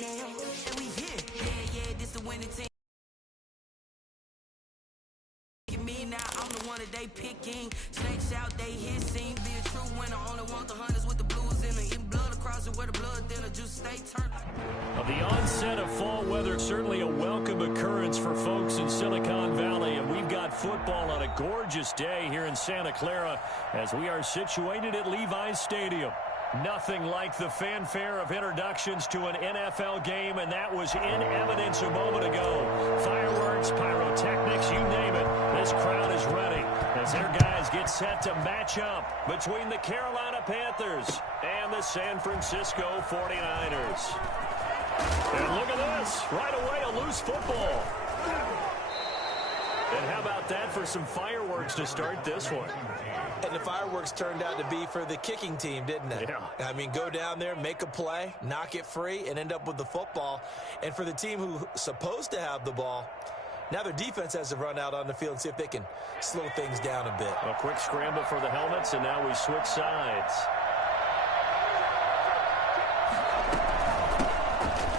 we here. Yeah, this the winning team. Me now, I'm the one that they picking. Snakes out, they hissing. Be a true winner, only want the hunters with the blues in it. In blood across it, where the blood thinner, just stay turned. The onset of fall weather, certainly a welcome occurrence for folks in Silicon Valley. And we've got football on a gorgeous day here in Santa Clara as we are situated at Levi's Stadium. Nothing like the fanfare of introductions to an NFL game, and that was in evidence a moment ago. Fireworks, pyrotechnics, you name it. This crowd is ready as their guys get set to match up between the Carolina Panthers and the San Francisco 49ers. And look at this. Right away, a loose football. And how about that for some fireworks to start this one? And the fireworks turned out to be for the kicking team, didn't it? Yeah. I mean, go down there, make a play, knock it free, and end up with the football. And for the team who's supposed to have the ball, now their defense has to run out on the field and see if they can slow things down a bit. A quick scramble for the helmets, and now we switch sides.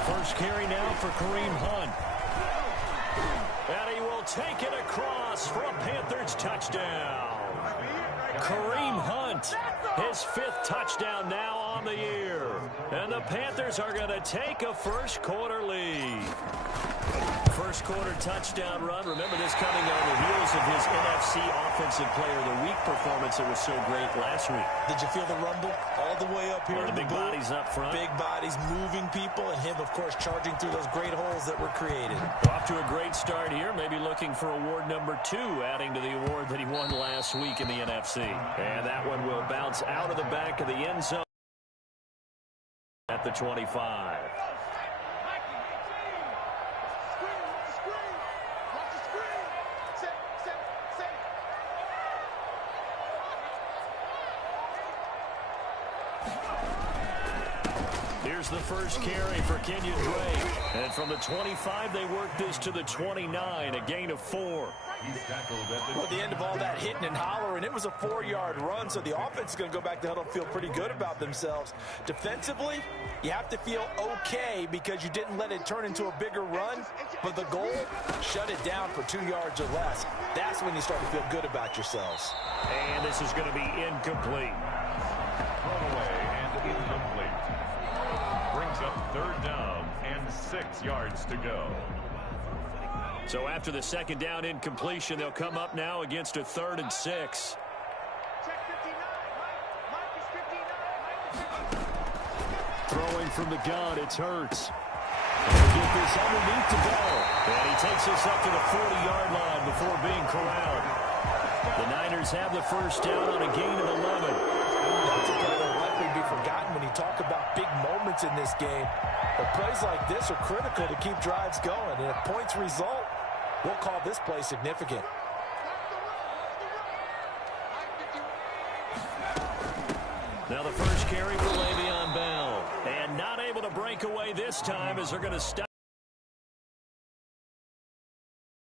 First carry now for Kareem Hunt. And he will take it across for a Panthers touchdown. Kareem Hunt, his 5th touchdown now on the year. And the Panthers are going to take a first quarter lead. First quarter touchdown run. Remember this coming on the heels of his NFC Offensive Player of the Week performance that was so great last week. Did you feel the rumble all the way up here? The big bodies up front. Big bodies moving people, and him, of course, charging through those great holes that were created. Off to a great start here. Maybe looking for award number 2, adding to the award that he won last week in the NFC. And that one will bounce out of the back of the end zone at the 25. Here's the first carry for Kenyon Drake. And from the 25, they work this to the 29, a gain of 4. Well, at the end of all that hitting and hollering, it was a 4-yard run, so the offense is going to go back to huddle and feel pretty good about themselves. Defensively, you have to feel okay because you didn't let it turn into a bigger run, but the goal, shut it down for 2 yards or less. That's when you start to feel good about yourselves. And this is going to be incomplete. Thrown away and incomplete. Brings up 3rd down and 6 yards to go. So after the second down incompletion, they'll come up now against a 3rd and 6. Throwing from the gun, it's Hurts. He'll get this underneath to go. And he takes us up to the 40-yard line before being corralled. The Niners have the first down on a gain of 11. That's a play that likely be forgotten when you talk about big moments in this game. But plays like this are critical to keep drives going. And if points result, we'll call this play significant. Now the first carry for Le'Veon Bell. And not able to break away this time as they're going to stop.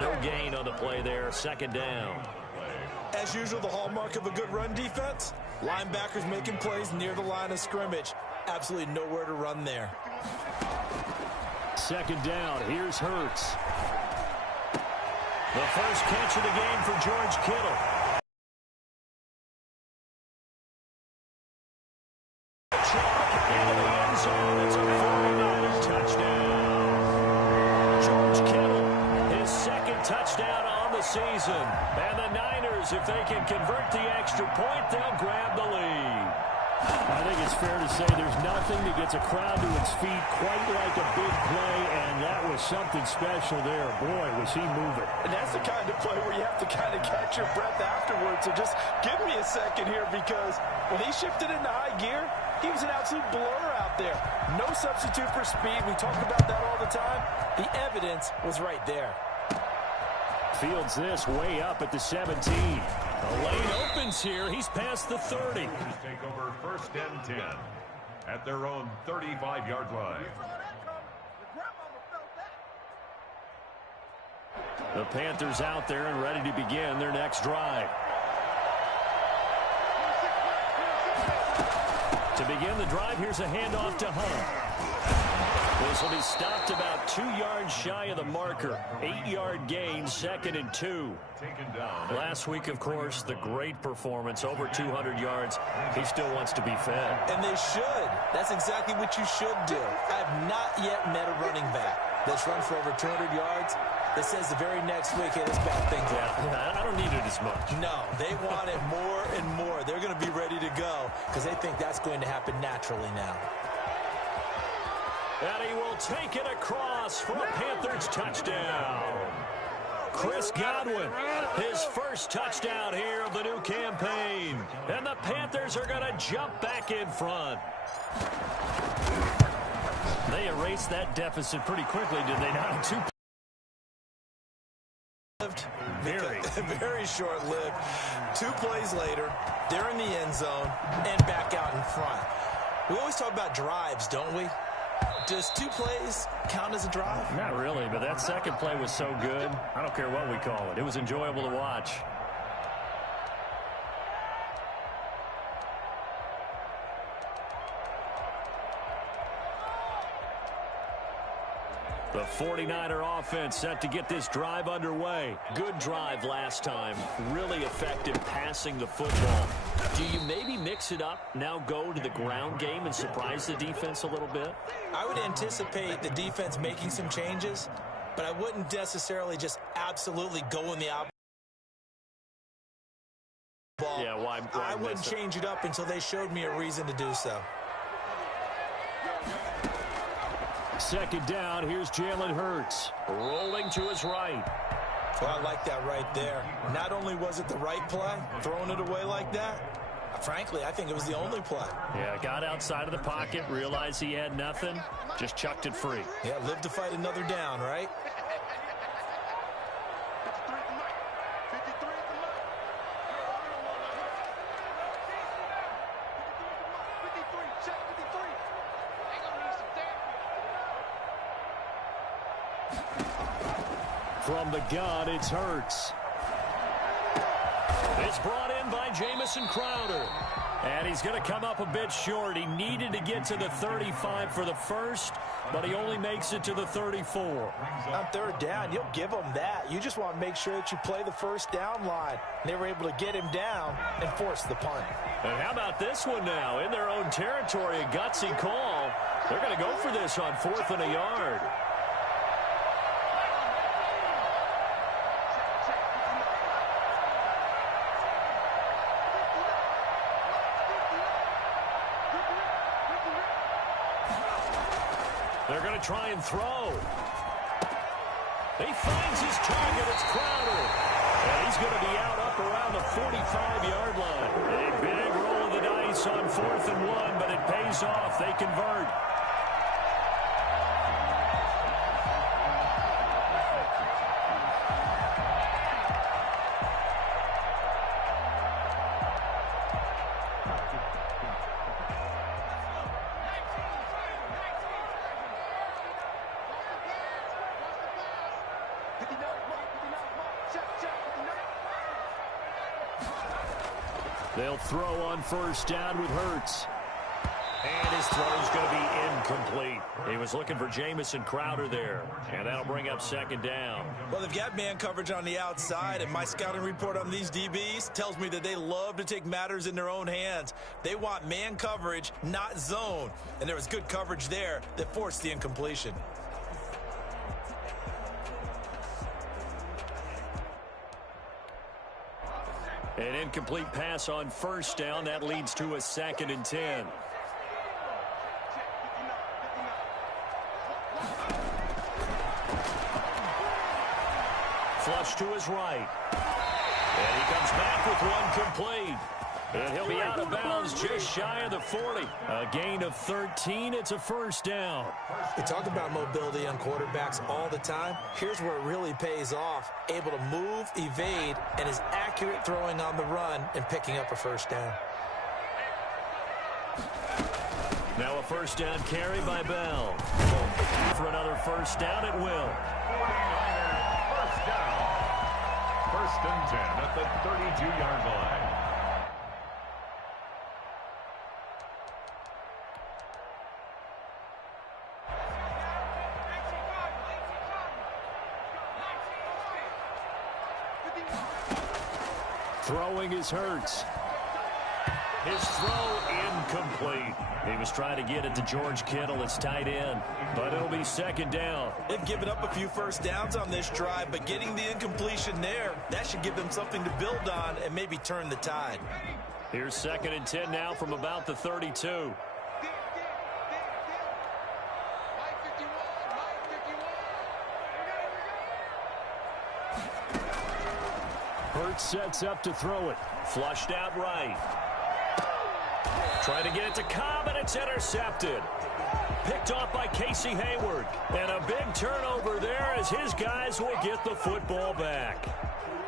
No gain on the play there, 2nd down. As usual, the hallmark of a good run defense, linebackers making plays near the line of scrimmage. Absolutely nowhere to run there. 2nd down, here's Hurts. The first catch of the game for George Kittle. Into the end zone, it's a 49ers touchdown. George Kittle, his 2nd touchdown on the season. And the Niners, if they can convert the extra point, they'll grab the lead. I think it's fair to say there's nothing that gets a crowd to its feet quite like a big play, and that was something special there. Boy, was he moving. And that's the kind of play where you have to kind of catch your breath afterwards. So just give me a second here, because when he shifted into high gear, he was an absolute blur out there. No substitute for speed. We talk about that all the time. The evidence was right there. Fields this way up at the 17. The lane opens here. He's past the 30. Take over 1st and 10 at their own 35-yard line. The Panthers out there and ready to begin their next drive. To begin the drive, here's a handoff to Hunt. This will be stopped about 2 yards shy of the marker. 8-yard gain, 2nd and 2. Last week, of course, the great performance, over 200 yards. He still wants to be fed. And they should. That's exactly what you should do. I have not yet met a running back that's run for over 200 yards that says the very next week, hey, let's back things up. Yeah, I don't need it as much. No, they want it more and more. They're going to be ready to go because they think that's going to happen naturally now. And he will take it across for a Panthers touchdown. Chris Godwin, his first touchdown here of the new campaign. And the Panthers are going to jump back in front. They erased that deficit pretty quickly, did they not? Very short-lived. 2 plays later, they're in the end zone and back out in front. We always talk about drives, don't we? Does 2 plays count as a drive? Not really, but that second play was so good. I don't care what we call it. It was enjoyable to watch. The 49er offense set to get this drive underway. Good drive last time. Really effective passing the football. Do you maybe mix it up, now go to the ground game and surprise the defense a little bit? I would anticipate the defense making some changes, but I wouldn't necessarily just absolutely go in the opposite ball. Yeah, why I wouldn't change it up until they showed me a reason to do so. Second down, here's Jalen Hurts, rolling to his right. Well, I like that right there. Not only was it the right play, throwing it away like that, frankly, I think it was the only play. Yeah, got outside of the pocket, realized he had nothing, just chucked it free. Yeah, live to fight another down, right? From the gun, it's Hurts. It's brought in by Jamison Crowder. And he's going to come up a bit short. He needed to get to the 35 for the first, but he only makes it to the 34. On third down, you'll give them that. You just want to make sure that you play the first down line. They were able to get him down and force the punt. And how about this one now? In their own territory, a gutsy call. They're going to go for this on 4th and a yard. They're going to try and throw. He finds his target. It's Crowder. And he's going to be out up around the 45-yard line. A big roll of the dice on 4th and 1, but it pays off. They convert. They'll throw on first down with Hurts. And his throw's going to be incomplete. He was looking for Jamison Crowder there. And that'll bring up second down. Well, they've got man coverage on the outside, and my scouting report on these DBs tells me that they love to take matters in their own hands. They want man coverage, not zone. And there was good coverage there that forced the incompletion. An incomplete pass on first down. That leads to a 2nd and 10. Flush to his right. And he comes back with one complete. And he'll be out of bounds just shy of the 40. A gain of 13. It's a first down. We talk about mobility on quarterbacks all the time. Here's where it really pays off. Able to move, evade, and is accurate throwing on the run and picking up a first down. Now a first down carry by Bell. For another first down at will. First down. 1st and 10 at the 32-yard line. Throwing is Hurts. His throw incomplete. He was trying to get it to George Kittle. It's tight end, but it'll be second down. They've given up a few first downs on this drive, but getting the incompletion there, that should give them something to build on and maybe turn the tide. Here's 2nd and 10 now from about the 32. Hurts sets up to throw it. Flushed out right. Trying to get it to Cobb, and it's intercepted. Picked off by Casey Hayward. And a big turnover there as his guys will get the football back.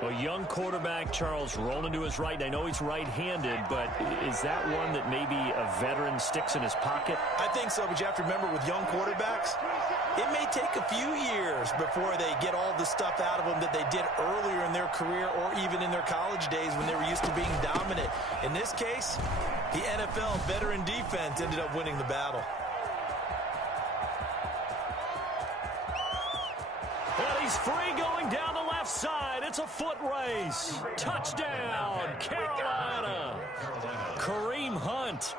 A young quarterback, Charles, rolling to his right. I know he's right-handed, but is that one that maybe a veteran sticks in his pocket? I think so, but you have to remember with young quarterbacks, it may take a few years before they get all the stuff out of them that they did earlier in their career or even in their college days when they were used to being dominant. In this case, the NFL veteran defense ended up winning the battle. And he's free going down the left side. It's a foot race. Touchdown, Carolina. Kareem Hunt,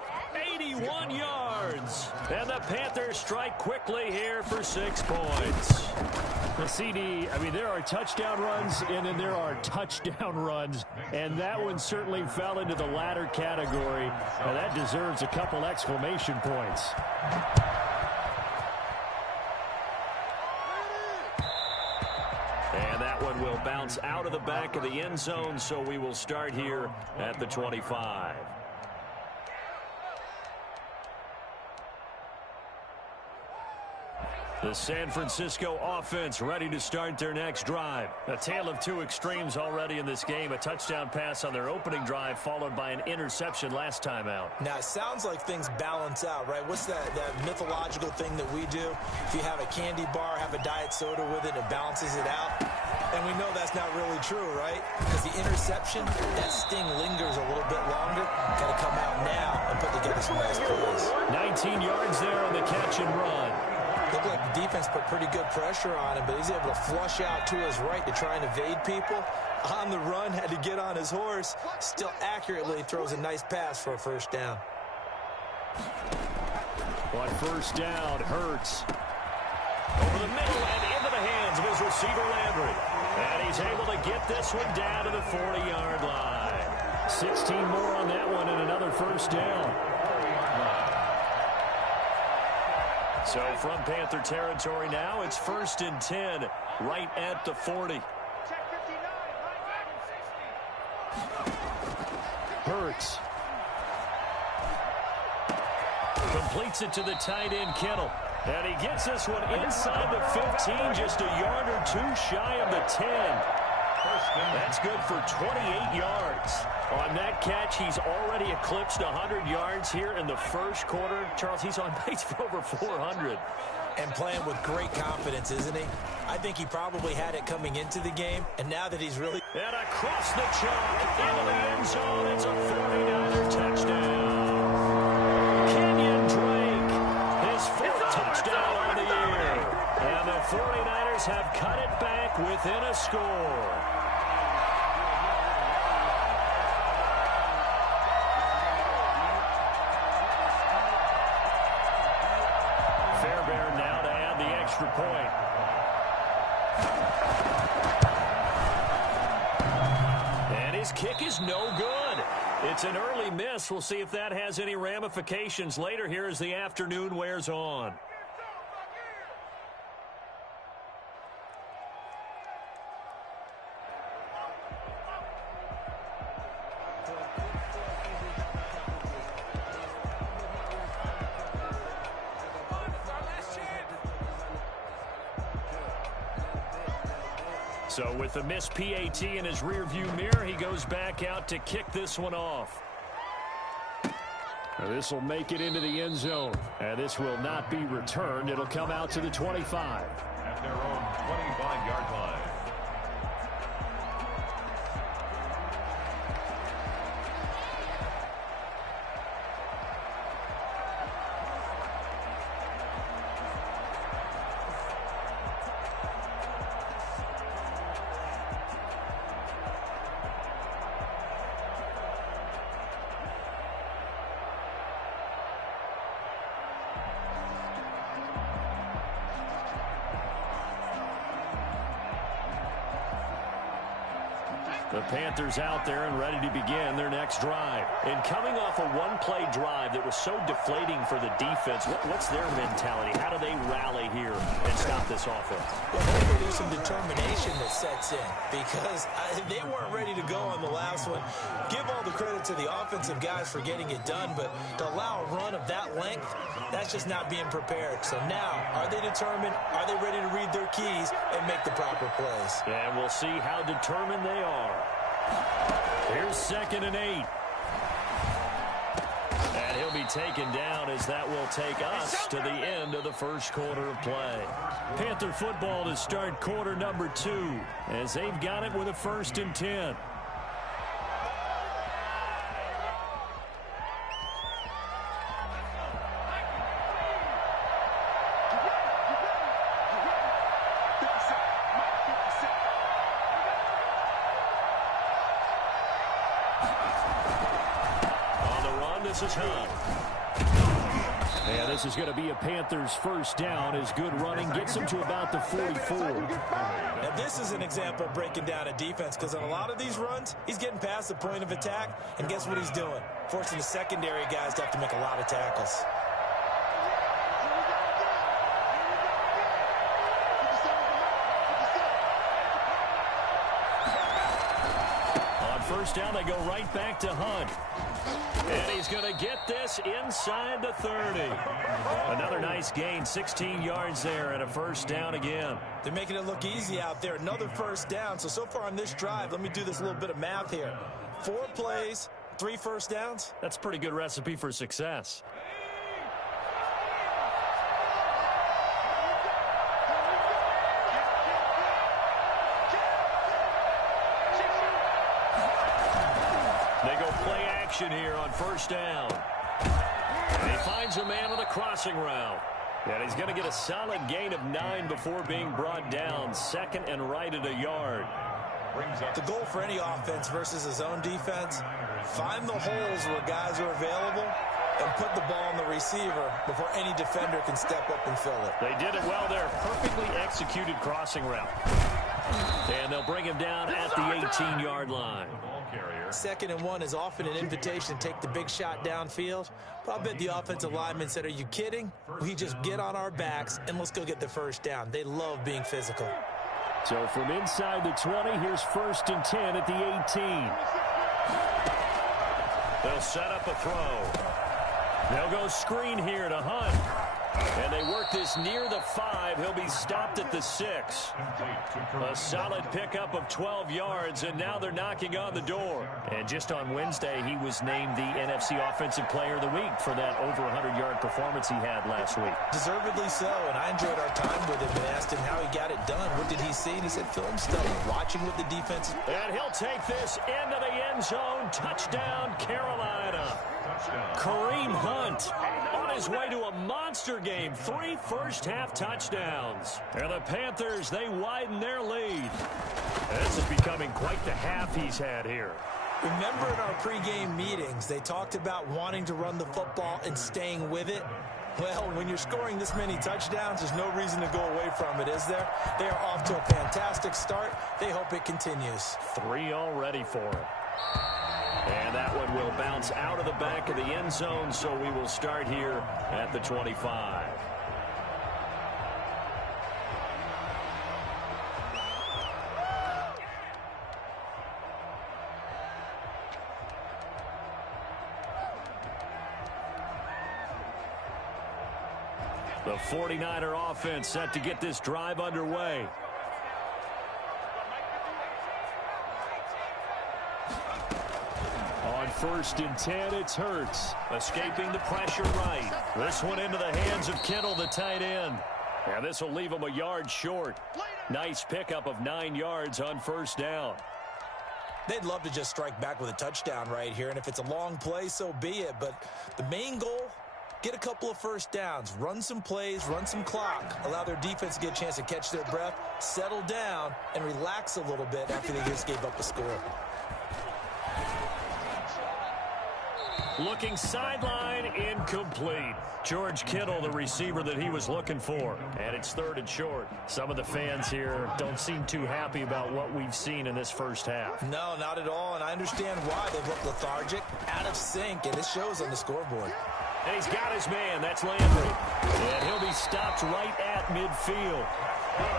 81 yards. And the Panthers strike quickly here for 6 points. The CD, I mean, there are touchdown runs, and then there are touchdown runs. And that one certainly fell into the latter category. And that deserves a couple exclamation points. And that one will bounce out of the back of the end zone, so we will start here at the 25. The San Francisco offense ready to start their next drive. A tale of two extremes already in this game. A touchdown pass on their opening drive followed by an interception last time out. Now, it sounds like things balance out, right? What's that mythological thing that we do? If you have a candy bar, have a diet soda with it, it balances it out. And we know that's not really true, right? Because the interception, that sting lingers a little bit longer. Got to come out now and put together some nice plays. 19 yards there on the catch and run. Looked like the defense put pretty good pressure on him, but he's able to flush out to his right to try and evade people. On the run, had to get on his horse. Still accurately throws a nice pass for a first down. On first down, Hurts. Over the middle and into the hands of his receiver, Landry. And he's able to get this one down to the 40-yard line. 16 more on that one and another first down. So from Panther territory now, it's 1st and 10, right at the 40. Hurts. Completes it to the tight end, Kittle. And he gets this one inside the 15, just a yard or two shy of the 10. That's good for 28 yards. On that catch, he's already eclipsed 100 yards here in the first quarter. Charles, he's on pace for over 400. And playing with great confidence, isn't he? I think he probably had it coming into the game, and now that he's really... And across the chalk, into the end zone, it's a 49er touchdown. Kenyon Drake, his 4th touchdown on the year. And the 49ers have cut it back within a score. Fairbairn now to add the extra point. And his kick is no good. It's an early miss. We'll see if that has any ramifications later here as the afternoon wears on. So with the missed PAT in his rearview mirror, he goes back out to kick this one off. This will make it into the end zone. And this will not be returned. It'll come out to the 25. At their own 25-yard line. The Panthers out there and ready to begin their next drive. And coming off a one-play drive that was so deflating for the defense, what's their mentality? How do they rally here and stop this offense? Well, hopefully there's some determination that sets in because they weren't ready to go on the last one. Give all the credit to the offensive guys for getting it done, but to allow a run of that length, that's just not being prepared. So now, are they determined? Are they ready to read their keys and make the proper plays? And we'll see how determined they are. Here's 2nd and 8. And he'll be taken down as that will take us to the end of the first quarter of play. Panther football to start quarter number 2 as they've got it with a 1st and 10. This is Hunt. And this is going to be a Panthers 1st down as good running gets him to about the 44. Now this is an example of breaking down a defense because on a lot of these runs, he's getting past the point of attack, and guess what he's doing? Forcing the secondary guys to have to make a lot of tackles. On 1st down, they go right back to Hunt. And he's going to get this inside the 30. Another nice gain, 16 yards there, and a 1st down again. They're making it look easy out there. Another 1st down. So far on this drive, let me do this little bit of math here. 4 plays, 3 1st downs. That's a pretty good recipe for success. They go play action here on 1st down. And he finds a man on the crossing route. And he's going to get a solid gain of 9 before being brought down. 2nd and right at a yard. The goal for any offense versus his own defense, find the holes where guys are available and put the ball on the receiver before any defender can step up and fill it. They did it well there. Perfectly executed crossing route. And they'll bring him down at the 18-yard line. 2nd and 1 is often an invitation to take the big shot downfield. But I bet the offensive lineman said, are you kidding? We just get on our backs and let's go get the 1st down. They love being physical. So from inside the 20, here's 1st and 10 at the 18. They'll set up a throw. They'll go screen here to Hunt. And they work this near the 5. He'll be stopped at the 6. A solid pickup of 12 yards, and now they're knocking on the door. And just on Wednesday, he was named the NFC Offensive Player of the Week for that over 100-yard performance he had last week. Deservedly so, and I enjoyed our time with him and asked him how he got it done. What did he see? And he said film study, watching what the defense is. And he'll take this into the end zone. Touchdown, Carolina. Kareem Hunt on his way to a monster game. 3 first-half touchdowns. And the Panthers, they widen their lead. This is becoming quite the half he's had here. Remember in our pregame meetings, they talked about wanting to run the football and staying with it? Well, when you're scoring this many touchdowns, there's no reason to go away from it, is there? They are off to a fantastic start. They hope it continues. 3 already for him. And that one will bounce out of the back of the end zone, so we will start here at the 25. The 49er offense set to get this drive underway. On 1st and 10, it's Hurts. Escaping the pressure right. This one into the hands of Kittle, the tight end. And this will leave him a yard short. Nice pickup of 9 yards on 1st down. They'd love to just strike back with a touchdown right here, and if it's a long play, so be it. But the main goal, get a couple of 1st downs, run some plays, run some clock, allow their defense to get a chance to catch their breath, settle down, and relax a little bit after they just gave up a score. Looking sideline, incomplete. George Kittle, the receiver that he was looking for. And it's 3rd and short. Some of the fans here don't seem too happy about what we've seen in this first half. No, not at all, and I understand why they look lethargic, out of sync, and it shows on the scoreboard. And he's got his man. That's Landry. And he'll be stopped right at midfield.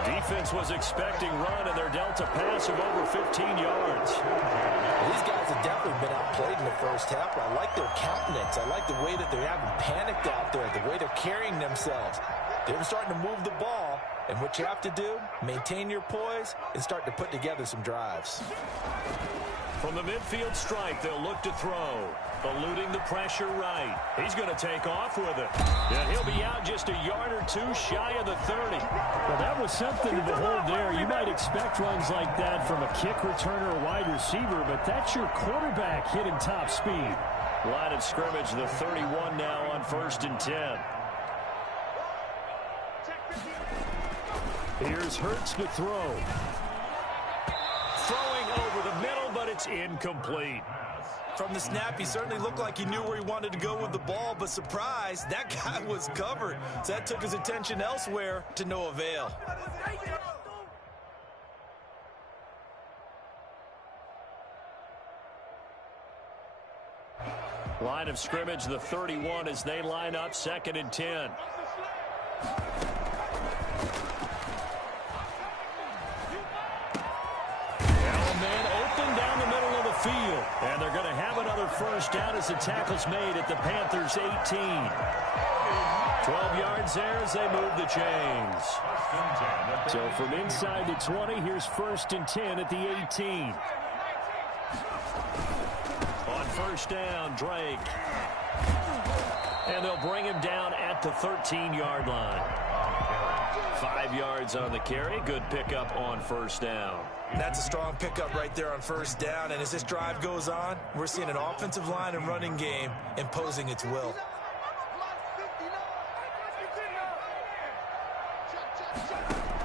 Defense was expecting run, and they're dealt a pass of over 15 yards. These guys have definitely been outplayed in the first half, but I like their countenance. I like the way that they haven't panicked out there, the way they're carrying themselves. They're starting to move the ball, and what you have to do, maintain your poise and start to put together some drives. From the midfield stripe, they'll look to throw. Eluding the pressure right. He's going to take off with it. And he'll be out just a yard or two shy of the 30. Well, that was something to behold there. You might expect runs like that from a kick returner or wide receiver, but that's your quarterback hitting top speed. Line of scrimmage, the 31 now on 1st and 10. Here's Hurts to throw. Throwing over the middle, but it's incomplete. From the snap, he certainly looked like he knew where he wanted to go with the ball, but surprise, that guy was covered. So that took his attention elsewhere to no avail. Line of scrimmage, the 31 as they line up 2nd and 10. Field. And they're going to have another first down as the tackle's made at the Panthers' 18. 12 yards there as they move the chains. So from inside the 20, here's 1st and 10 at the 18. On 1st down, Drake. And they'll bring him down at the 13-yard line. 5 yards on the carry. Good pickup on 1st down. That's a strong pickup right there on 1st down. And as this drive goes on, we're seeing an offensive line and running game imposing its will.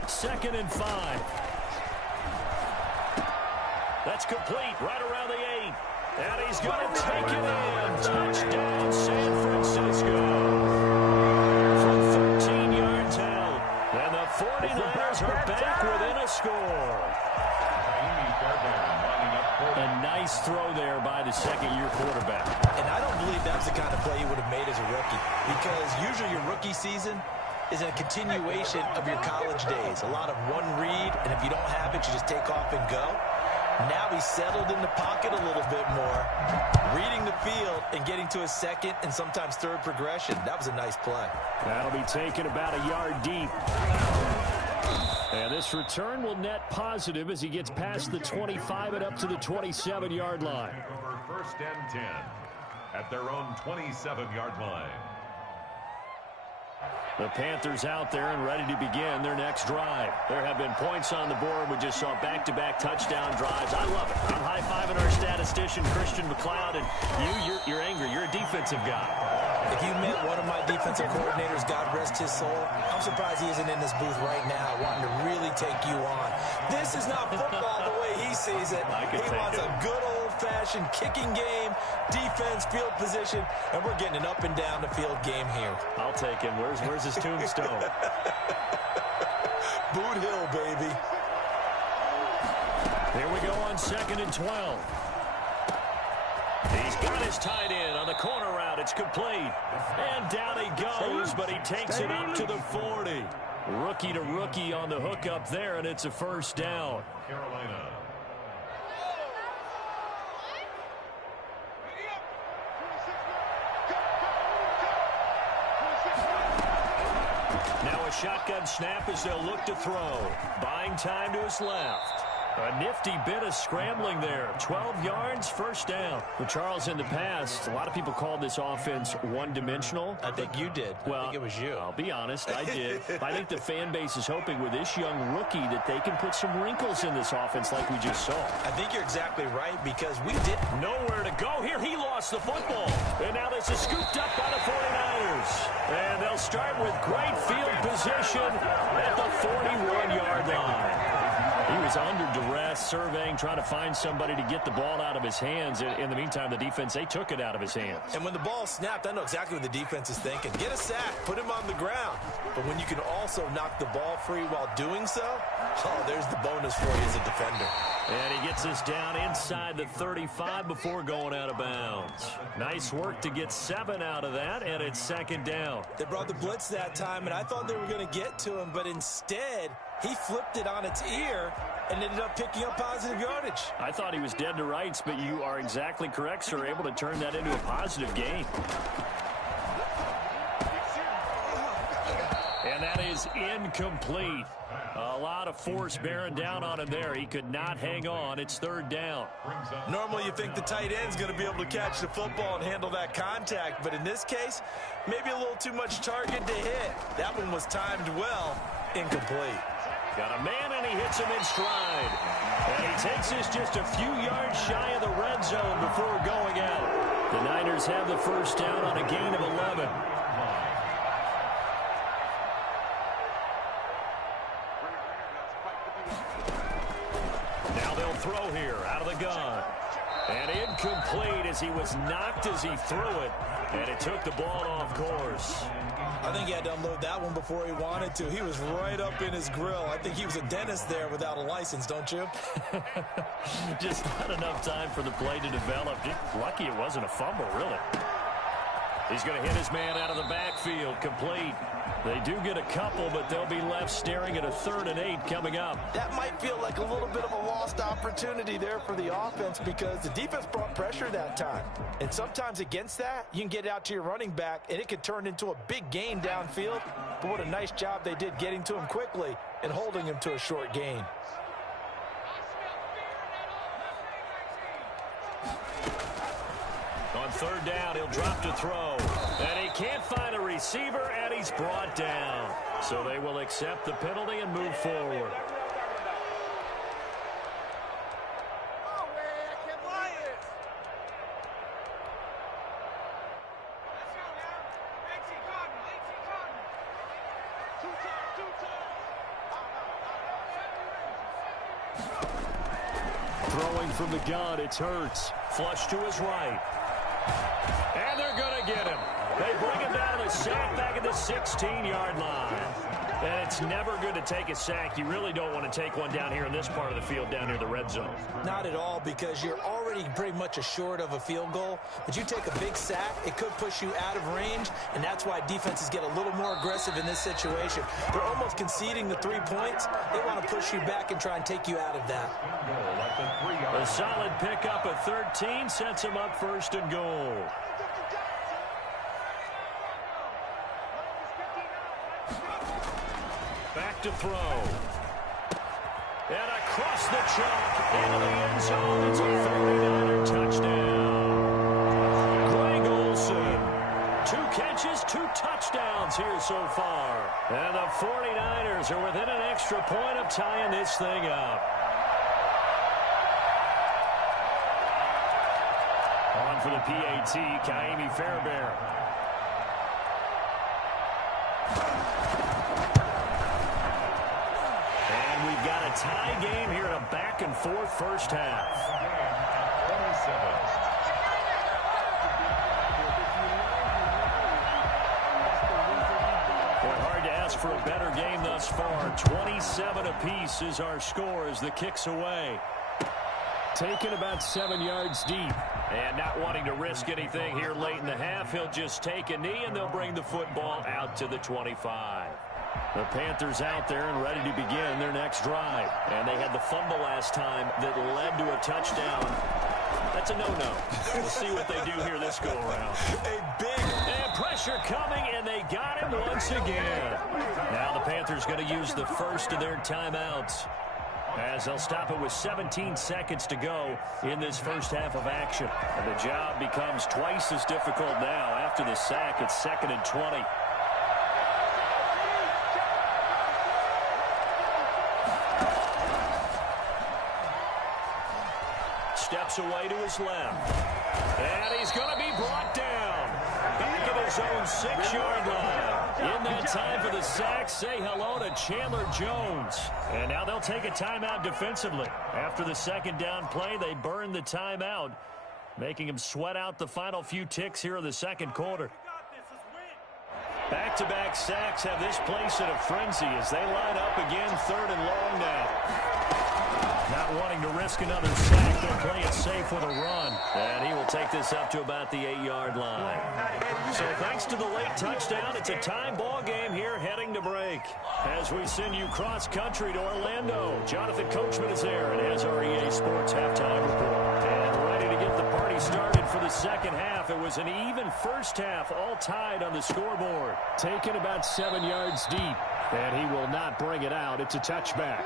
Second and 5. That's complete right around the 8. And he's going to take it in. Touchdown, San Francisco. From 13 yards out. And the 49ers are back within a score. A nice throw there by the second-year quarterback. And I don't believe that's the kind of play he would have made as a rookie, because usually your rookie season is a continuation of your college days. A lot of one read, and if you don't have it, you just take off and go. Now he's settled in the pocket a little bit more, reading the field and getting to his 2nd and sometimes 3rd progression. That was a nice play. That'll be taken about a yard deep. And this return will net positive as he gets past the 25 and up to the 27-yard line. For 1st and 10 at their own 27-yard line. The Panthers out there and ready to begin their next drive. There have been points on the board. We just saw back-to-back touchdown drives. I love it. I'm high-fiving our statistician, Christian McLeod, and you're angry. You're a defensive guy. If you met one of my defensive coordinators, God rest his soul, I'm surprised he isn't in this booth right now wanting to really take you on. This is not football the way he sees it. He wants a good old-fashioned kicking game, defense, field position, and we're getting an up and down the field game here. I'll take him. Where's his tombstone? Boot Hill, baby. Here we go on 2nd and 12. He's got his tight end on the corner route. It's complete. And down he goes, but he takes it up to the 40. Rookie to rookie on the hook up there, and it's a 1st down. Carolina. Now a shotgun snap as they'll look to throw. Buying time to his left. A nifty bit of scrambling there. 12 yards, 1st down. Well, Charles, in the past, a lot of people called this offense one-dimensional. I think you did. Well, I think it was you. I'll be honest, I did. I think the fan base is hoping with this young rookie that they can put some wrinkles in this offense like we just saw. I think you're exactly right, because we did nowhere to go here. He lost the football. And now this is scooped up by the 49ers. And they'll start with great field position at the 41-yard line. He was under duress, surveying, trying to find somebody to get the ball out of his hands. In the meantime, the defense, they took it out of his hands. And when the ball snapped, I know exactly what the defense is thinking. Get a sack, put him on the ground. But when you can also knock the ball free while doing so, oh, there's the bonus for you as a defender. And he gets us down inside the 35 before going out of bounds. Nice work to get 7 out of that, and it's second down. They brought the blitz that time, and I thought they were going to get to him, but instead, he flipped it on its ear and ended up picking up positive yardage. I thought he was dead to rights, but you are exactly correct, sir, able to turn that into a positive gain. And that is incomplete. A lot of force bearing down on him there. He could not hang on. It's third down. Normally you think the tight end's going to be able to catch the football and handle that contact, but in this case, maybe a little too much target to hit. That one was timed well. Incomplete. Got a man, and he hits him in stride. And he takes us just a few yards shy of the red zone before going out. The Niners have the first down on a gain of 11. Now they'll throw here out of the gun. And incomplete as he was knocked as he threw it. And it took the ball off course. I think he had to unload that one before he wanted to. He was right up in his grill. I think he was a dentist there without a license, don't you? Just not enough time for the play to develop. Just lucky it wasn't a fumble, really. He's going to hit his man out of the backfield, complete. They do get a couple, but they'll be left staring at a 3rd and 8 coming up. That might feel like a little bit of a lost opportunity there for the offense because the defense brought pressure that time. And sometimes against that, you can get out to your running back, and it could turn into a big gain downfield. But what a nice job they did getting to him quickly and holding him to a short gain. On 3rd down, he'll drop to throw. And he can't find a receiver, and he's brought down. So they will accept the penalty and move forward. Throwing from the gun, it's Hurts. Flush to his right. And they're going to get him. They bring him down to the sack back at the 16-yard line. And it's never good to take a sack. You really don't want to take one down here in this part of the field, down near the red zone. Not at all, because you're already pretty much assured of a field goal. But you take a big sack, it could push you out of range, and that's why defenses get a little more aggressive in this situation. They're almost conceding the 3 points. They want to push you back and try and take you out of that. A solid pickup at 13 sets him up 1st and goal. Back to throw. And across the chalk into the end zone. It's a 49er touchdown. Greg Olsen. 2 catches, 2 touchdowns here so far. And the 49ers are within an extra point of tying this thing up. On for the PAT, Kaimi Fairbairn. And we've got a tie game here in a back-and-forth first half. 27. Well, hard to ask for a better game thus far. 27 apiece is our score as the kick's away. Taken about 7 yards deep. And not wanting to risk anything here late in the half, he'll just take a knee, and they'll bring the football out to the 25. The Panthers out there and ready to begin their next drive. And they had the fumble last time that led to a touchdown. That's a no-no. We'll see what they do here this go-around. And pressure coming, and they got him once again. Now the Panthers going to use the first of their timeouts, as they'll stop it with 17 seconds to go in this first half of action. And the job becomes twice as difficult now. After the sack, it's 2nd and 20. Steps away to his left. And he's going to be brought down. Back at his own 6-yard line. In that time for the sack, say hello to Chandler Jones. And now they'll take a timeout defensively. After the second down play, they burn the timeout, making them sweat out the final few ticks here in the second quarter. Back-to-back sacks have this place in a frenzy as they line up again, 3rd and long now. Not wanting to risk another sack, they'll play it safe with a run. And he will take this up to about the 8-yard line. So thanks to the late touchdown, it's a tie ball game here heading to break. As we send you cross-country to Orlando, Jonathan Coachman is there and has our EA Sports halftime report. And ready to get the party started for the second half. It was an even first half, all tied on the scoreboard. Taken about 7 yards deep, and he will not bring it out. It's a touchback.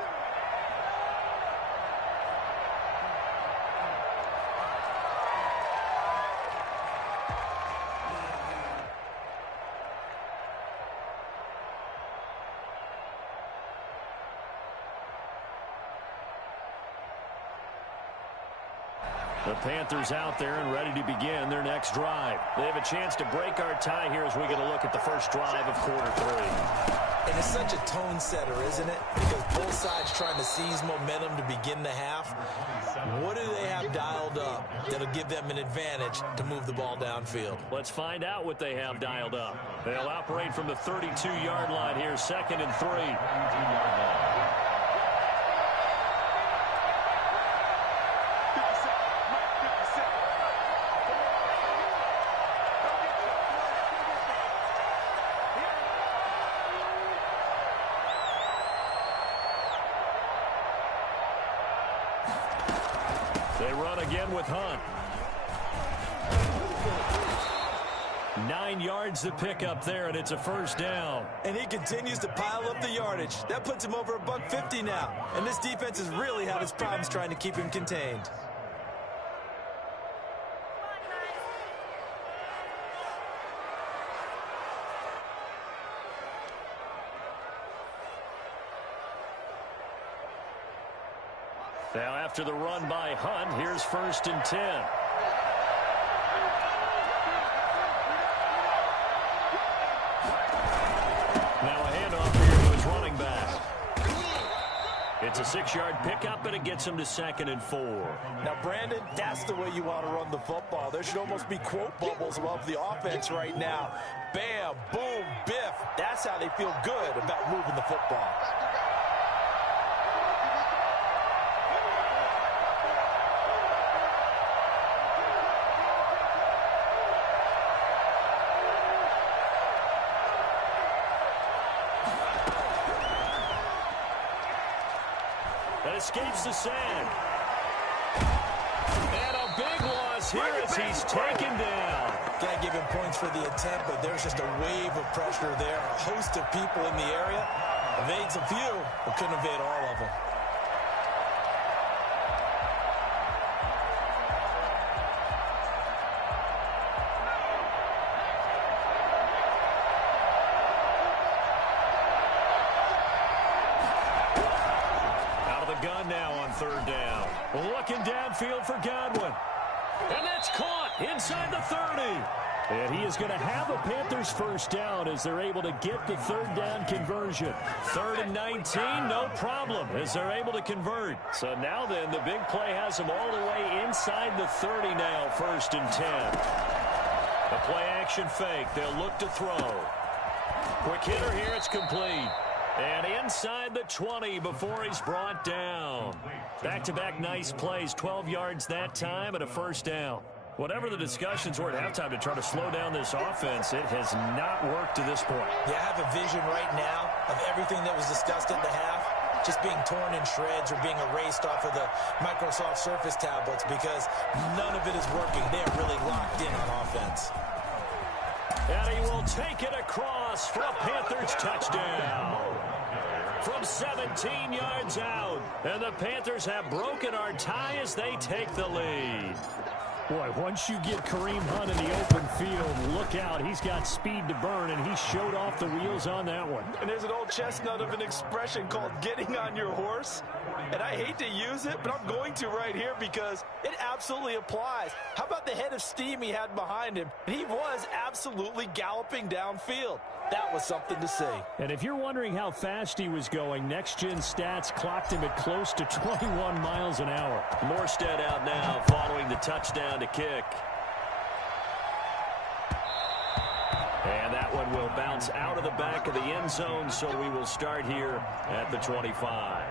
The Panthers out there and ready to begin their next drive. They have a chance to break our tie here as we get a look at the first drive of quarter 3. And it's such a tone setter, isn't it? Because both sides trying to seize momentum to begin the half. What do they have dialed up that'll give them an advantage to move the ball downfield? Let's find out what they have dialed up. They'll operate from the 32-yard line here, 2nd and 3. They run again with Hunt. 9 yards to pick up there, and it's a first down. And he continues to pile up the yardage. That puts him over $150 now. And this defense has really had its problems trying to keep him contained. Now after the run by Hunt, here's 1st and 10. Now a handoff here to his running back. It's a 6-yard pickup, and it gets him to 2nd and 4. Now, Brandon, that's the way you want to run the football. There should almost be quote bubbles above the offense right now. Bam, boom, biff. That's how they feel good about moving the football. Escapes the sand. And a big loss here as he's taken down. Can't give him points for the attempt, but there's just a wave of pressure there. A host of people in the area. Evades a few, but couldn't evade all of them. Gun now on 3rd down. Looking downfield for Godwin. And that's caught inside the 30. And he is going to have a Panthers first down as they're able to get the 3rd down conversion. 3rd and 19, no problem as they're able to convert. So now then, the big play has them all the way inside the 30 now, 1st and 10. The play action fake. They'll look to throw. Quick hitter here, it's complete. And inside the 20 before he's brought down. Back-to-back nice plays, 12 yards that time and a first down. Whatever the discussions were at halftime to try to slow down this offense, it has not worked to this point. Yeah, I have a vision right now of everything that was discussed in the half just being torn in shreds or being erased off of the Microsoft Surface tablets because none of it is working. They are really locked in on offense. And he will take it across for a Panthers touchdown. From 17 yards out. And the Panthers have broken our tie as they take the lead. Boy, once you get Kareem Hunt in the open field, look out. He's got speed to burn, and he showed off the wheels on that one. And there's an old chestnut of an expression called getting on your horse. And I hate to use it, but I'm going to right here because it absolutely applies. How about the head of steam he had behind him? He was absolutely galloping downfield. That was something to see. And if you're wondering how fast he was going, next-gen stats clocked him at close to 21 miles an hour. Morstead out now following the touchdown to kick. And that one will bounce out of the back of the end zone, so we will start here at the 25.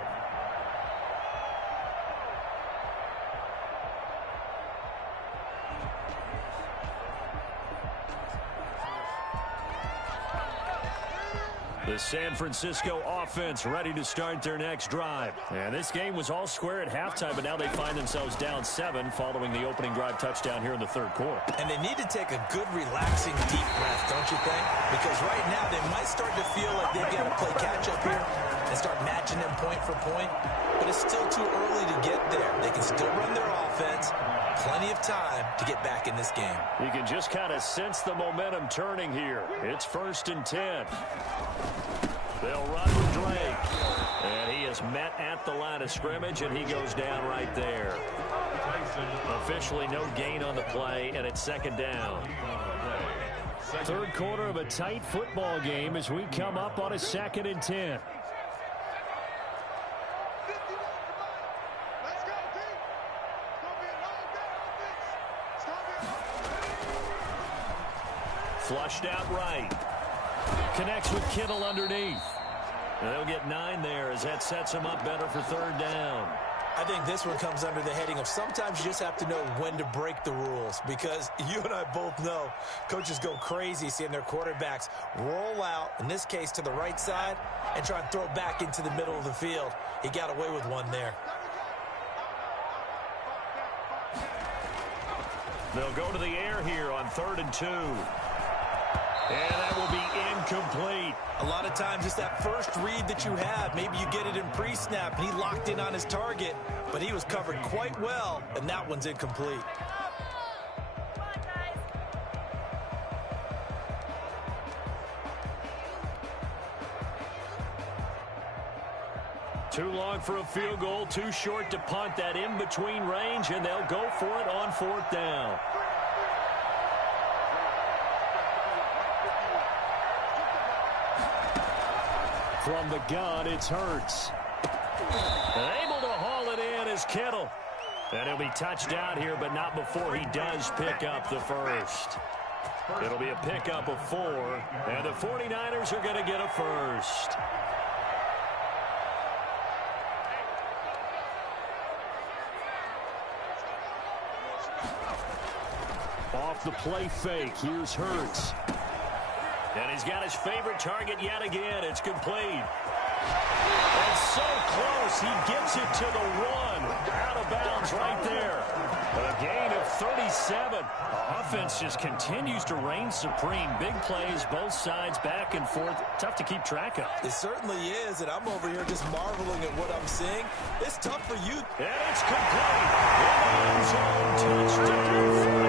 The San Francisco offense ready to start their next drive. And this game was all square at halftime, but now they find themselves down 7 following the opening drive touchdown here in the third quarter. And they need to take a good, relaxing, deep breath, don't you think? Because right now they might start to feel like they've got to play catch-up here and start matching them point for point. But it's still too early to get there. They can still run their offense. Plenty of time to get back in this game. You can just kind of sense the momentum turning here. It's 1st and 10. They'll run with Drake. And he is met at the line of scrimmage, and he goes down right there. Officially no gain on the play, and it's 2nd down. Third quarter of a tight football game as we come up on a 2nd and 10. Flushed out right. Connects with Kittle underneath. And they'll get 9 there as that sets him up better for 3rd down. I think this one comes under the heading of sometimes you just have to know when to break the rules, because you and I both know coaches go crazy seeing their quarterbacks roll out, in this case to the right side, and try and throw it back into the middle of the field. He got away with one there. They'll go to the air here on 3rd and 2. And that will be incomplete. A lot of times it's that first read that you have. Maybe you get it in pre-snap, and he locked in on his target, but he was covered quite well, and that one's incomplete. Too long for a field goal, too short to punt. That in-between range, and they'll go for it on 4th down. From the gun, it's Hurts. Able to haul it in is Kittle. And he'll be touched out here, but not before he does pick up the first. It'll be a pickup of 4, and the 49ers are going to get a first. Off the play fake, here's Hurts. And he's got his favorite target yet again. It's complete. And so close, he gets it to the 1. Out of bounds right there. A gain of 37. The offense just continues to reign supreme. Big plays, both sides, back and forth. Tough to keep track of. It certainly is, and I'm over here just marveling at what I'm seeing. It's tough for you. And it's complete. End zone touchdown.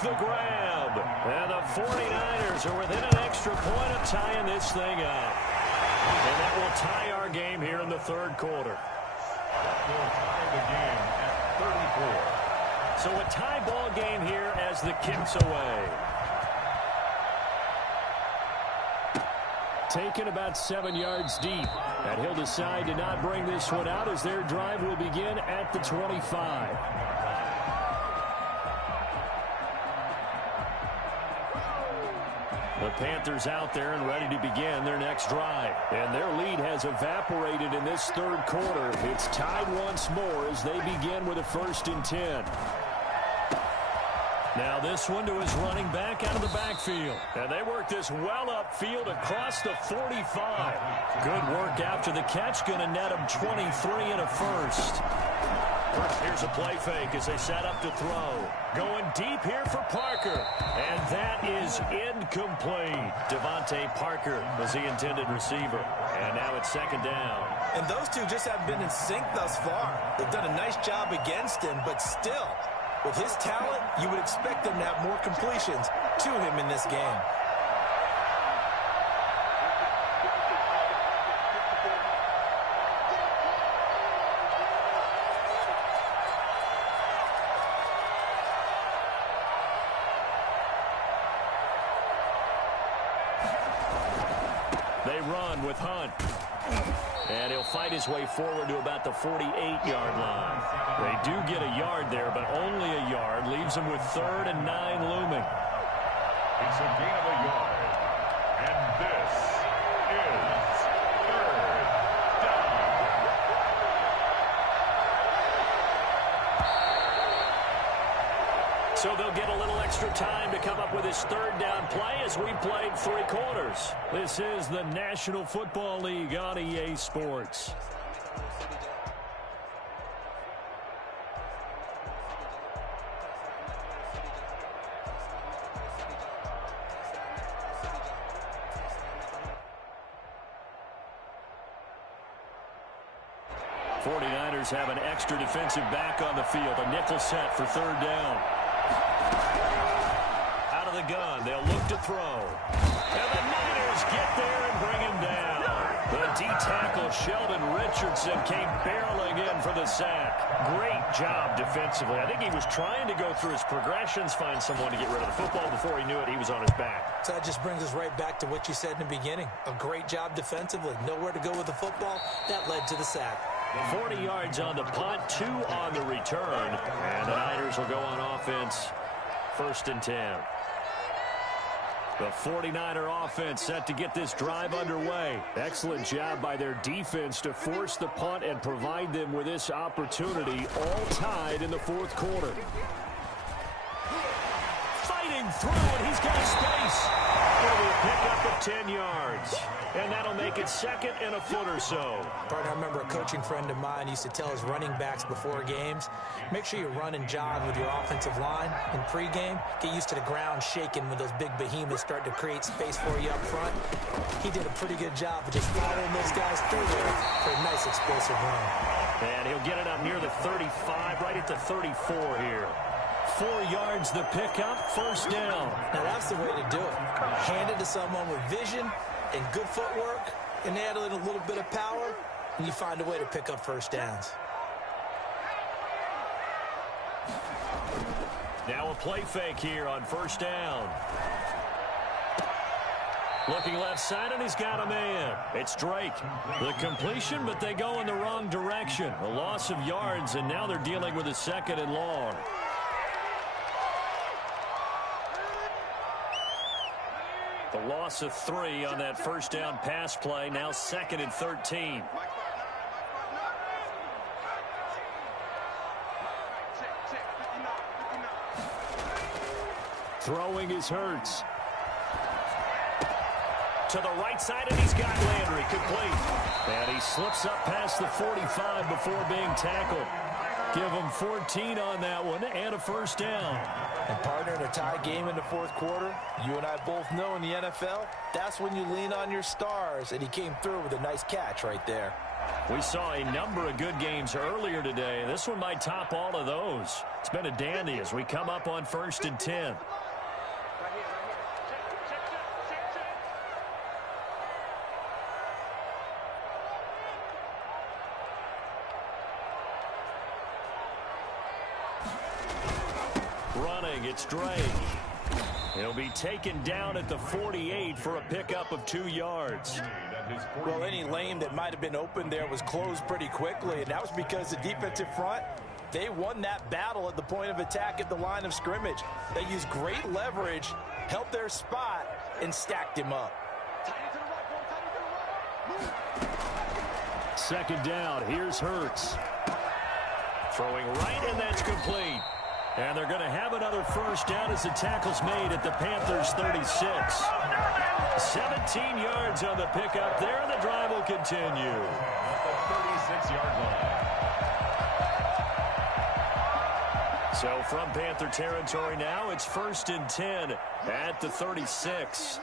The grab, and the 49ers are within an extra point of tying this thing up. And that will tie our game here in the third quarter. That will tie the game at 34. So a tie ball game here as the kick's away. Taken about 7 yards deep, and he'll decide to not bring this one out as their drive will begin at the 25. The Panthers out there and ready to begin their next drive. And their lead has evaporated in this third quarter. It's tied once more as they begin with a 1st and 10. Now this one to his running back out of the backfield. And they work this well upfield across the 45. Good work after the catch. Going to net him 23 and a first. Here's a play fake as they set up to throw. Going deep here for Parker. And that is incomplete. Devontae Parker was the intended receiver. And now it's 2nd down. And those two just haven't been in sync thus far. They've done a nice job against him, but still, with his talent, you would expect them to have more completions to him in this game. run with Hunt. And he'll fight his way forward to about the 48-yard line. They do get a yard there, but only a yard. Leaves them with 3rd and 9 looming. It's a gain of a yard. And this is 3rd down. So they'll get a little extra time to come up with his 3rd down play as we played 3 quarters. This is the National Football League on EA Sports. '49ers have an extra defensive back on the field. A nickel set for 3rd down. Out of the gun, they'll look to throw. And the Niners get there and bring him down. The D-tackle, Sheldon Richardson, came barreling in for the sack. Great job defensively. I think he was trying to go through his progressions, find someone to get rid of the football. Before he knew it, he was on his back. So that just brings us right back to what you said in the beginning. A great job defensively. Nowhere to go with the football. That led to the sack. 40 yards on the punt, 2 on the return. And the Niners will go on offense. 1st and 10. The 49er offense set to get this drive underway. Excellent job by their defense to force the punt and provide them with this opportunity, all tied in the 4th quarter. Fighting through, and he's got space. It'll be a pickup of 10 yards. And that'll make it 2nd and a foot or so. Partner, I remember a coaching friend of mine used to tell his running backs before games, make sure you run and jog with your offensive line in pregame. Get used to the ground shaking when those big behemoths start to create space for you up front. He did a pretty good job of just following those guys through there for a nice explosive run. And he'll get it up near the 35, right at the 34 here. 4 yards the pickup, 1st down. Now that's the way to do it. Hand it to someone with vision and good footwork, and add a little bit of power, and you find a way to pick up 1st downs. Now a play fake here on 1st down. Looking left side, and he's got a man. It's Drake. The completion, but they go in the wrong direction. A loss of yards, and now they're dealing with a 2nd and long. The loss of 3 on that 1st down pass play. Now 2nd and 13. Throwing is Hurts. To the right side, and he's got Landry complete. And he slips up past the 45 before being tackled. Give him 14 on that one and a 1st down. And partner, in a tie game in the 4th quarter, you and I both know in the NFL, that's when you lean on your stars, and he came through with a nice catch right there. We saw a number of good games earlier today. This one might top all of those. It's been a dandy as we come up on 1st and 10. Running, it's Drake. He'll be taken down at the 48 for a pickup of 2 yards. Well, any lane that might have been open there was closed pretty quickly, and that was because the defensive front, they won that battle at the point of attack at the line of scrimmage. They used great leverage, held their spot, and stacked him up. 2nd down, here's Hurts. Throwing right, and that's complete. And they're going to have another 1st down as the tackle's made at the Panthers' 36. 17 yards on the pickup there, and the drive will continue. At the 36-yard line. So from Panther territory now, it's 1st and 10 at the 36.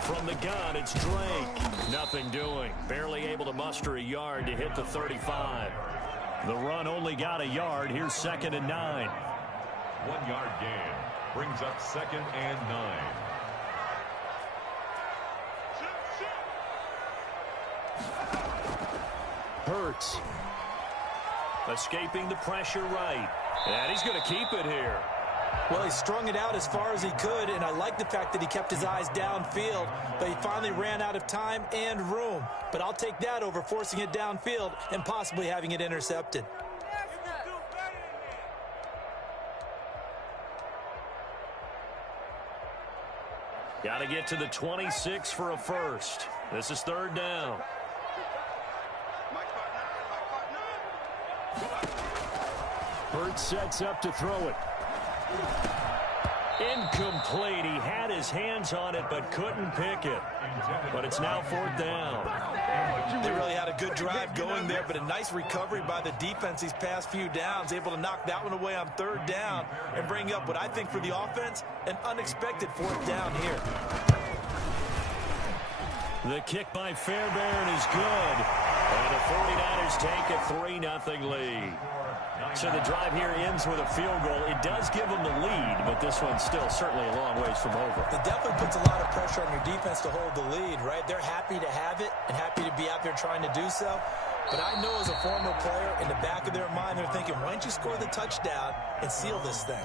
From the gun, it's Drake. Nothing doing. Barely able to muster a yard to hit the 35. The run only got a yard. Here's 2nd and 9. 1-yard gain brings up 2nd and 9. Hurts. Escaping the pressure right. And he's going to keep it here. Well, he strung it out as far as he could, and I like the fact that he kept his eyes downfield, but he finally ran out of time and room. But I'll take that over forcing it downfield and possibly having it intercepted. Got to get to the 26 for a first. This is third down. Hurts sets up to throw it. Incomplete. He had his hands on it but couldn't pick it. But it's now fourth down. They really had a good drive going there, but a nice recovery by the defense these past few downs, able to knock that one away on third down and bring up what I think for the offense, an unexpected fourth down here. The kick by Fairbairn is good. And the 49ers take a 3-0 lead. So the drive here ends with a field goal. It does give them the lead, but this one's still certainly a long ways from over. It definitely puts a lot of pressure on your defense to hold the lead, right? They're happy to have it and happy to be out there trying to do so. But I know as a former player, in the back of their mind, they're thinking, why don't you score the touchdown and seal this thing?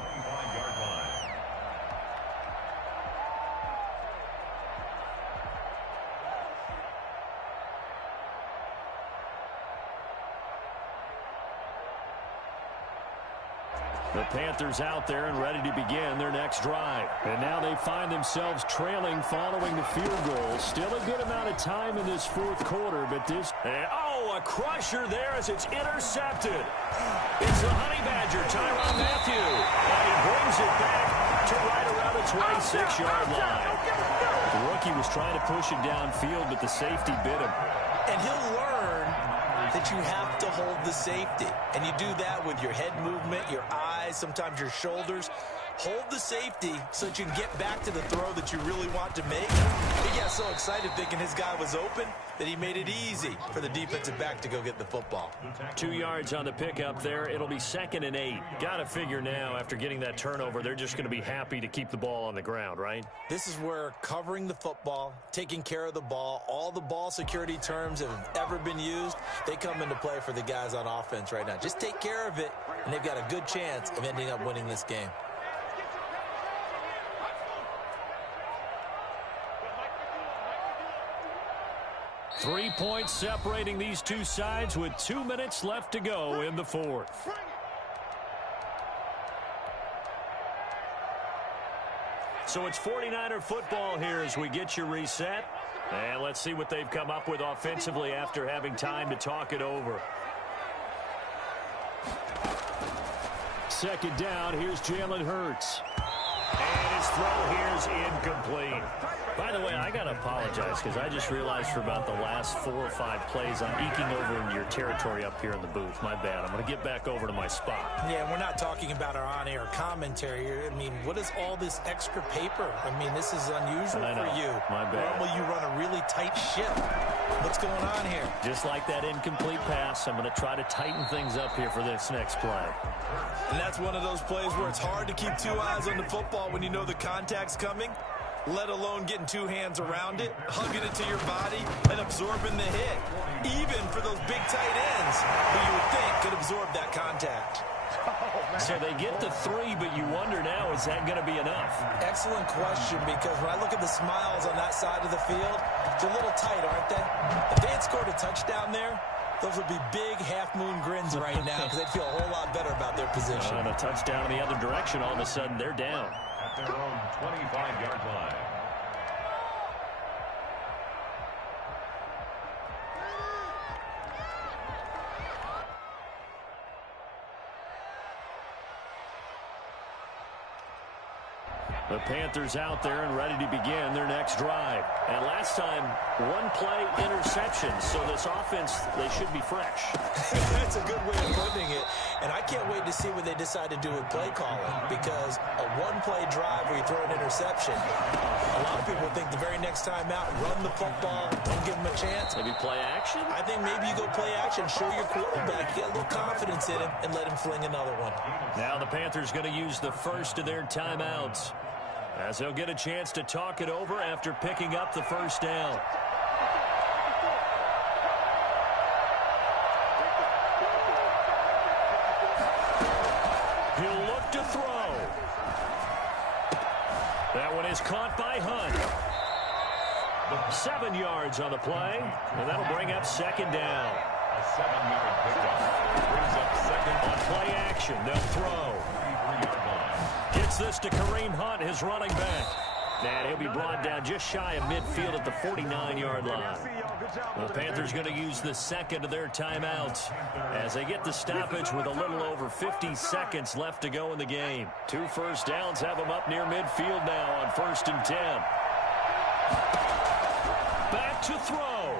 The Panthers out there and ready to begin their next drive. And now they find themselves trailing following the field goal. Still a good amount of time in this fourth quarter, but this... Oh, a crusher there as it's intercepted. It's the Honey Badger, Tyrann Mathieu. And he brings it back to right around the 26-yard line. The rookie was trying to push it downfield, but the safety bit him. And he'll learn that you have to hold the safety. And you do that with your head movement, your eyes, sometimes your shoulders. Hold the safety so that you can get back to the throw that you really want to make. He got so excited thinking his guy was open that he made it easy for the defensive back to go get the football. 2 yards on the pickup there. It'll be 2nd and 8. Got to figure now, after getting that turnover, they're just going to be happy to keep the ball on the ground, right? This is where covering the football, taking care of the ball, all the ball security terms that have ever been used, they come into play for the guys on offense right now. Just take care of it, and they've got a good chance of ending up winning this game. Three points separating these two sides with 2 minutes left to go in the fourth. So it's 49er football here as we get you reset. And let's see what they've come up with offensively after having time to talk it over. Second down, here's Jalen Hurts. And his throw here is incomplete. By the way, I got to apologize because I just realized for about the last 4 or 5 plays I'm eking over into your territory up here in the booth. My bad. I'm going to get back over to my spot. Yeah, we're not talking about our on-air commentary here. I mean, what is all this extra paper? I mean, this is unusual for you. My bad. Normally you run a really tight ship. What's going on here? Just like that incomplete pass, I'm going to try to tighten things up here for this next play. And that's one of those plays where it's hard to keep 2 eyes on the football when you know the contact's coming, let alone getting 2 hands around it, hugging it to your body, and absorbing the hit. Even for those big tight ends who you would think could absorb that contact. So they get the 3, but you wonder now, is that going to be enough? Excellent question, because when I look at the smiles on that side of the field, they're a little tight, aren't they? If they had scored a touchdown there, those would be big half-moon grins right now because they'd feel a whole lot better about their position. And a touchdown in the other direction, all of a sudden they're down. At their own 25-yard line. The Panthers out there and ready to begin their next drive. And last time, 1-play interception. So this offense, they should be fresh. That's a good way of putting it. And I can't wait to see what they decide to do with play calling, because a 1-play drive where you throw an interception, a lot of people think the very next time out, run the football, don't give them a chance. Maybe play action? I think maybe you go play action, show your quarterback, get a little confidence in him, and let him fling another one. Now the Panthers going to use the first of their timeouts, as they'll get a chance to talk it over after picking up the first down. throw. That one is caught by Hunt. 7 yards on the play, and that'll bring up second down. A 7-yard pickup brings up second. On play action, they'll throw. Gets this to Kareem Hunt, his running back. And he'll be brought down just shy of midfield at the 49-yard line. The Panthers going to use the second of their timeouts as they get the stoppage with a little over 50 seconds left to go in the game. 2 first downs have them up near midfield now on 1st and 10. Back to throw.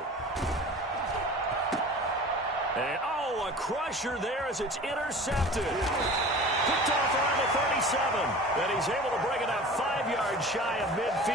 And, oh, a crusher there as it's intercepted. Picked off around the 37. And he's able to bring it up 5 yards shy of midfield.